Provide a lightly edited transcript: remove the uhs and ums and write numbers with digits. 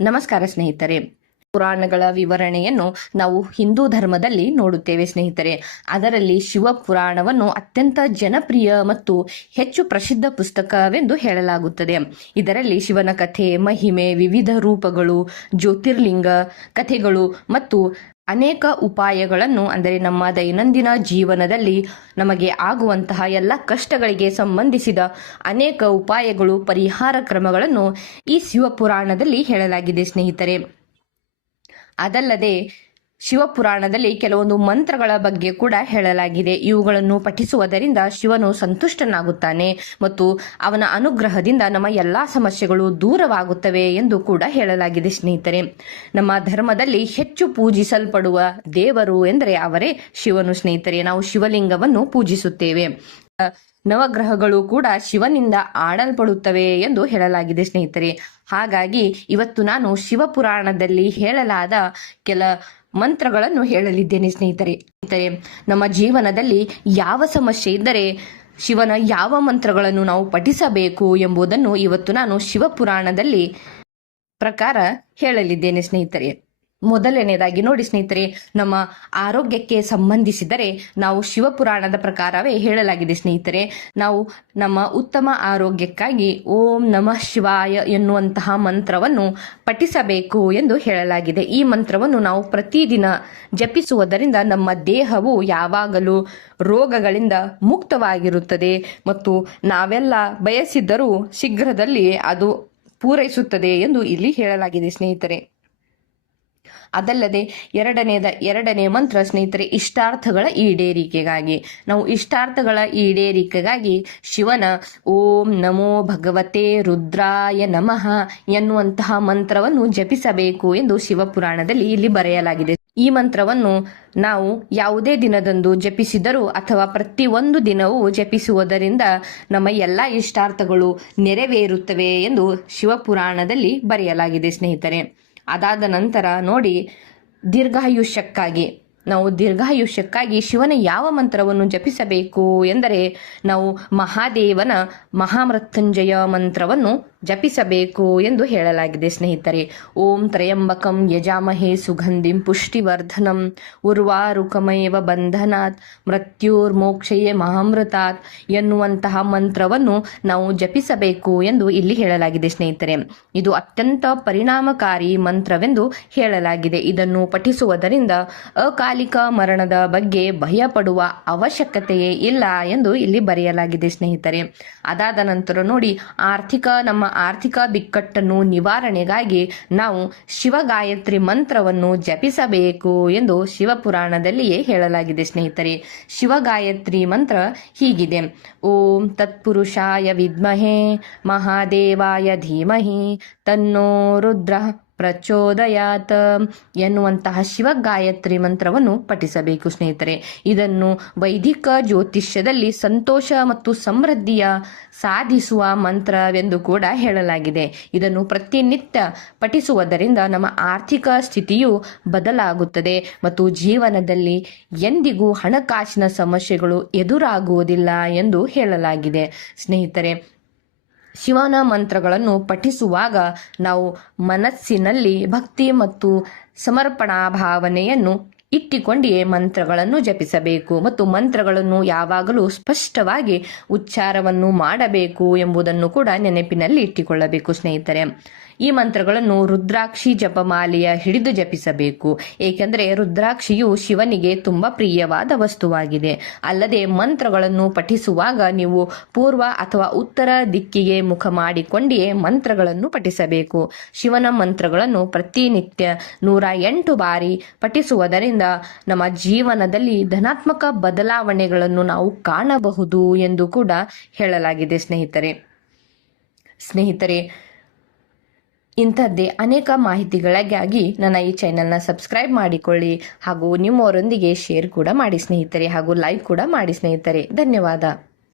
ನಮಸ್ಕಾರ ಸ್ನೇಹಿತರೆ. ಪುರಾಣಗಳ ವಿವರಣೆಯನ್ನು ನಾವು ಹಿಂದೂ ಧರ್ಮದಲ್ಲಿ ನೋಡುತ್ತೇವೆ ಸ್ನೇಹಿತರೆ. ಅದರಲ್ಲಿ ಶಿವಪುರಾಣವನ್ನು ಅತ್ಯಂತ ಜನಪ್ರಿಯ ಮತ್ತು ಹೆಚ್ಚು ಪ್ರಸಿದ್ಧ ಪುಸ್ತಕವೆಂದು ಹೇಳಲಾಗುತ್ತದೆ. ಇದರಲ್ಲಿ ಶಿವನ ಕಥೆ, ಮಹಿಮೆ, ವಿವಿಧ ರೂಪಗಳು, ಜ್ಯೋತಿರ್ಲಿಂಗ ಕಥೆಗಳು ಮತ್ತು ಅನೇಕ ಉಪಾಯಗಳನ್ನು, ಅಂದರೆ ನಮ್ಮ ದೈನಂದಿನ ಜೀವನದಲ್ಲಿ ನಮಗೆ ಆಗುವಂತಹ ಎಲ್ಲ ಕಷ್ಟಗಳಿಗೆ ಸಂಬಂಧಿಸಿದ ಅನೇಕ ಉಪಾಯಗಳು, ಪರಿಹಾರ ಕ್ರಮಗಳನ್ನು ಈ ಶಿವಪುರಾಣದಲ್ಲಿ ಹೇಳಲಾಗಿದೆ ಸ್ನೇಹಿತರೆ. ಅದಲ್ಲದೆ ಶಿವಪುರಾಣದಲ್ಲಿ ಕೆಲವೊಂದು ಮಂತ್ರಗಳ ಬಗ್ಗೆ ಕೂಡ ಹೇಳಲಾಗಿದೆ. ಇವುಗಳನ್ನು ಪಠಿಸುವುದರಿಂದ ಶಿವನು ಸಂತುಷ್ಟನಾಗುತ್ತಾನೆ ಮತ್ತು ಅವನ ಅನುಗ್ರಹದಿಂದ ನಮ್ಮ ಎಲ್ಲಾ ಸಮಸ್ಯೆಗಳು ದೂರವಾಗುತ್ತವೆ ಎಂದು ಕೂಡ ಹೇಳಲಾಗಿದೆ ಸ್ನೇಹಿತರೆ. ನಮ್ಮ ಧರ್ಮದಲ್ಲಿ ಹೆಚ್ಚು ಪೂಜಿಸಲ್ಪಡುವ ದೇವರು ಎಂದರೆ ಅವರೇ ಶಿವನು ಸ್ನೇಹಿತರೆ. ನಾವು ಶಿವಲಿಂಗವನ್ನು ಪೂಜಿಸುತ್ತೇವೆ. ನವಗ್ರಹಗಳು ಕೂಡ ಶಿವನಿಂದ ಆಡಲ್ಪಡುತ್ತವೆ ಎಂದು ಹೇಳಲಾಗಿದೆ ಸ್ನೇಹಿತರೆ. ಹಾಗಾಗಿ ಇವತ್ತು ನಾನು ಶಿವಪುರಾಣದಲ್ಲಿ ಹೇಳಲಾದ ಕೆಲ ಮಂತ್ರಗಳನ್ನು ಹೇಳಲಿದ್ದೇನೆ ಸ್ನೇಹಿತರೆ. ನಮ್ಮ ಜೀವನದಲ್ಲಿ ಯಾವ ಸಮಸ್ಯೆ ಇದ್ದರೆ ಶಿವನ ಯಾವ ಮಂತ್ರಗಳನ್ನು ನಾವು ಪಠಿಸಬೇಕು ಎಂಬುದನ್ನು ಇವತ್ತು ನಾನು ಶಿವಪುರಾಣದಲ್ಲಿ ಪ್ರಕಾರ ಹೇಳಲಿದ್ದೇನೆ ಸ್ನೇಹಿತರೆ. ಮೊದಲನೇದಾಗಿ ನೋಡಿ ಸ್ನೇಹಿತರೆ, ನಮ್ಮ ಆರೋಗ್ಯಕ್ಕೆ ಸಂಬಂಧಿಸಿದರೆ ನಾವು ಶಿವಪುರಾಣದ ಪ್ರಕಾರವೇ ಹೇಳಲಾಗಿದೆ ಸ್ನೇಹಿತರೆ. ನಾವು ನಮ್ಮ ಉತ್ತಮ ಆರೋಗ್ಯಕ್ಕಾಗಿ ಓಂ ನಮಃ ಶಿವಾಯ ಎನ್ನುವಂತಹ ಮಂತ್ರವನ್ನು ಪಠಿಸಬೇಕು ಎಂದು ಹೇಳಲಾಗಿದೆ. ಈ ಮಂತ್ರವನ್ನು ನಾವು ಪ್ರತಿದಿನ ಜಪಿಸುವುದರಿಂದ ನಮ್ಮ ದೇಹವು ಯಾವಾಗಲೂ ರೋಗಗಳಿಂದ ಮುಕ್ತವಾಗಿರುತ್ತದೆ ಮತ್ತು ನಾವೆಲ್ಲ ಬಯಸಿದ್ದರೂ ಶೀಘ್ರದಲ್ಲಿ ಅದು ಪೂರೈಸುತ್ತದೆ ಎಂದು ಇಲ್ಲಿ ಹೇಳಲಾಗಿದೆ ಸ್ನೇಹಿತರೆ. ಅದಲ್ಲದೆ ಎರಡನೇ ಮಂತ್ರ ಸ್ನೇಹಿತರೆ, ಇಷ್ಟಾರ್ಥಗಳ ಈಡೇರಿಕೆಗಾಗಿ. ನಾವು ಇಷ್ಟಾರ್ಥಗಳ ಈಡೇರಿಕೆಗಾಗಿ ಶಿವನ ಓಂ ನಮೋ ಭಗವತೆ ರುದ್ರಾಯ ನಮಃ ಎನ್ನುವಂತಹ ಮಂತ್ರವನ್ನು ಜಪಿಸಬೇಕು ಎಂದು ಶಿವಪುರಾಣದಲ್ಲಿ ಇಲ್ಲಿ ಬರೆಯಲಾಗಿದೆ. ಈ ಮಂತ್ರವನ್ನು ನಾವು ಯಾವುದೇ ದಿನದಂದು ಜಪಿಸಿದರೂ ಅಥವಾ ಪ್ರತಿಯೊಂದು ದಿನವೂ ಜಪಿಸುವುದರಿಂದ ನಮ್ಮ ಎಲ್ಲ ಇಷ್ಟಾರ್ಥಗಳು ನೆರವೇರುತ್ತವೆ ಎಂದು ಶಿವಪುರಾಣದಲ್ಲಿ ಬರೆಯಲಾಗಿದೆ ಸ್ನೇಹಿತರೆ. ಅದಾದ ನಂತರ ನೋಡಿ, ದೀರ್ಘಾಯುಷ್ಯಕ್ಕಾಗಿ ಶಿವನ ಯಾವ ಮಂತ್ರವನ್ನು ಜಪಿಸಬೇಕು ಎಂದರೆ ನಾವು ಮಹಾದೇವನ ಮಹಾಮೃತ್ಯುಂಜಯ ಮಂತ್ರವನ್ನು ಜಪಿಸಬೇಕು ಎಂದು ಹೇಳಲಾಗಿದೆ ಸ್ನೇಹಿತರೆ. ಓಂ ತ್ರಯಂಬಕಂ ಯಜಾಮಹೇ ಸುಗಂಧಿಂ ಪುಷ್ಟಿವರ್ಧನಂ ಉರ್ವಾರುಕಮೇವ ಬಂಧನಾತ್ ಮೃತ್ಯುರ್ಮೋಕ್ಷಯೇ ಮಹಾಮೃತಾತ್ ಎನ್ನುವಂತಹ ಮಂತ್ರವನ್ನು ನಾವು ಜಪಿಸಬೇಕು ಎಂದು ಇಲ್ಲಿ ಹೇಳಲಾಗಿದೆ ಸ್ನೇಹಿತರೆ. ಇದು ಅತ್ಯಂತ ಪರಿಣಾಮಕಾರಿ ಮಂತ್ರವೆಂದು ಹೇಳಲಾಗಿದೆ. ಇದನ್ನು ಪಠಿಸುವುದರಿಂದ ಅಕಾಲಿಕ ಮರಣದ ಬಗ್ಗೆ ಭಯಪಡುವ ಅವಶ್ಯಕತೆಯೇ ಇಲ್ಲ ಎಂದು ಇಲ್ಲಿ ಬರೆಯಲಾಗಿದೆ ಸ್ನೇಹಿತರೆ. ಅದಾದ ನಂತರ ನೋಡಿ, ನಮ್ಮ ಆರ್ಥಿಕ ಬಿಕ್ಕಟ್ಟನ್ನು ನಿವಾರಣೆಗಾಗಿ ನಾವು ಶಿವಗಾಯತ್ರಿ ಮಂತ್ರವನ್ನು ಜಪಿಸಬೇಕು ಎಂದು ಶಿವಪುರಾಣದಲ್ಲಿಯೇ ಹೇಳಲಾಗಿದೆ ಸ್ನೇಹಿತರೆ. ಶಿವಗಾಯತ್ರಿ ಮಂತ್ರ ಹೀಗಿದೆ: ಓಂ ತತ್ಪುರುಷಾಯ ವಿದ್ಮಹೇ ಮಹಾದೇವಾಯ ಧೀಮಹಿ ತನ್ನೋ ರುದ್ರ ಪ್ರಚೋದಯಾತ್ ಎನ್ನುವಂತಹ ಶಿವಗಾಯತ್ರಿ ಮಂತ್ರವನ್ನು ಪಠಿಸಬೇಕು ಸ್ನೇಹಿತರೆ. ಇದನ್ನು ವೈದಿಕ ಜ್ಯೋತಿಷ್ಯದಲ್ಲಿ ಸಂತೋಷ ಮತ್ತು ಸಮೃದ್ಧಿಯ ಸಾಧಿಸುವ ಮಂತ್ರವೆಂದು ಕೂಡ ಹೇಳಲಾಗಿದೆ. ಇದನ್ನು ಪ್ರತಿನಿತ್ಯ ಪಠಿಸುವುದರಿಂದ ನಮ್ಮ ಆರ್ಥಿಕ ಸ್ಥಿತಿಯು ಬದಲಾಗುತ್ತದೆ ಮತ್ತು ಜೀವನದಲ್ಲಿ ಎಂದಿಗೂ ಹಣಕಾಸಿನ ಸಮಸ್ಯೆಗಳು ಎದುರಾಗುವುದಿಲ್ಲ ಎಂದು ಹೇಳಲಾಗಿದೆ ಸ್ನೇಹಿತರೆ. ಶಿವನ ಮಂತ್ರಗಳನ್ನು ಪಠಿಸುವಾಗ ನಾವು ಮನಸ್ಸಿನಲ್ಲಿ ಭಕ್ತಿ ಮತ್ತು ಸಮರ್ಪಣಾ ಭಾವನೆಯನ್ನು ಇಟ್ಟುಕೊಂಡಿಯೇ ಮಂತ್ರಗಳನ್ನು ಜಪಿಸಬೇಕು ಮತ್ತು ಮಂತ್ರಗಳನ್ನು ಯಾವಾಗಲೂ ಸ್ಪಷ್ಟವಾಗಿ ಉಚ್ಚಾರವನ್ನು ಮಾಡಬೇಕು ಎಂಬುದನ್ನು ಕೂಡ ನೆನಪಿನಲ್ಲಿ ಇಟ್ಟುಕೊಳ್ಳಬೇಕು ಸ್ನೇಹಿತರೆ. ಈ ಮಂತ್ರಗಳನ್ನು ರುದ್ರಾಕ್ಷಿ ಜಪಮಾಲೆಯ ಹಿಡಿದು ಜಪಿಸಬೇಕು, ಏಕೆಂದರೆ ರುದ್ರಾಕ್ಷಿಯು ಶಿವನಿಗೆ ತುಂಬ ಪ್ರಿಯವಾದ ವಸ್ತುವಾಗಿದೆ. ಅಲ್ಲದೆ ಮಂತ್ರಗಳನ್ನು ಪಠಿಸುವಾಗ ನೀವು ಪೂರ್ವ ಅಥವಾ ಉತ್ತರ ದಿಕ್ಕಿಗೆ ಮುಖ ಮಾಡಿಕೊಂಡಿಯೇ ಮಂತ್ರಗಳನ್ನು ಪಠಿಸಬೇಕು. ಶಿವನ ಮಂತ್ರಗಳನ್ನು ಪ್ರತಿನಿತ್ಯ 108 ಬಾರಿ ಪಠಿಸುವುದರಿಂದ ನಮ್ಮ ಜೀವನದಲ್ಲಿ ಧನಾತ್ಮಕ ಬದಲಾವಣೆಗಳನ್ನು ನಾವು ಕಾಣಬಹುದು ಎಂದು ಕೂಡ ಹೇಳಲಾಗಿದೆ ಸ್ನೇಹಿತರೆ. ಇಂಥದ್ದೇ ಅನೇಕ ಮಾಹಿತಿಗಳಿಗಾಗಿ ನನ್ನ ಈ ಚಾನೆಲ್ನ ಸಬ್ಸ್ಕ್ರೈಬ್ ಮಾಡಿಕೊಳ್ಳಿ ಹಾಗೂ ನಿಮ್ಮವರೊಂದಿಗೆ ಶೇರ್ ಕೂಡ ಮಾಡಿ ಸ್ನೇಹಿತರೆ, ಹಾಗೂ ಲೈಕ್ ಕೂಡ ಮಾಡಿ ಸ್ನೇಹಿತರೆ. ಧನ್ಯವಾದ.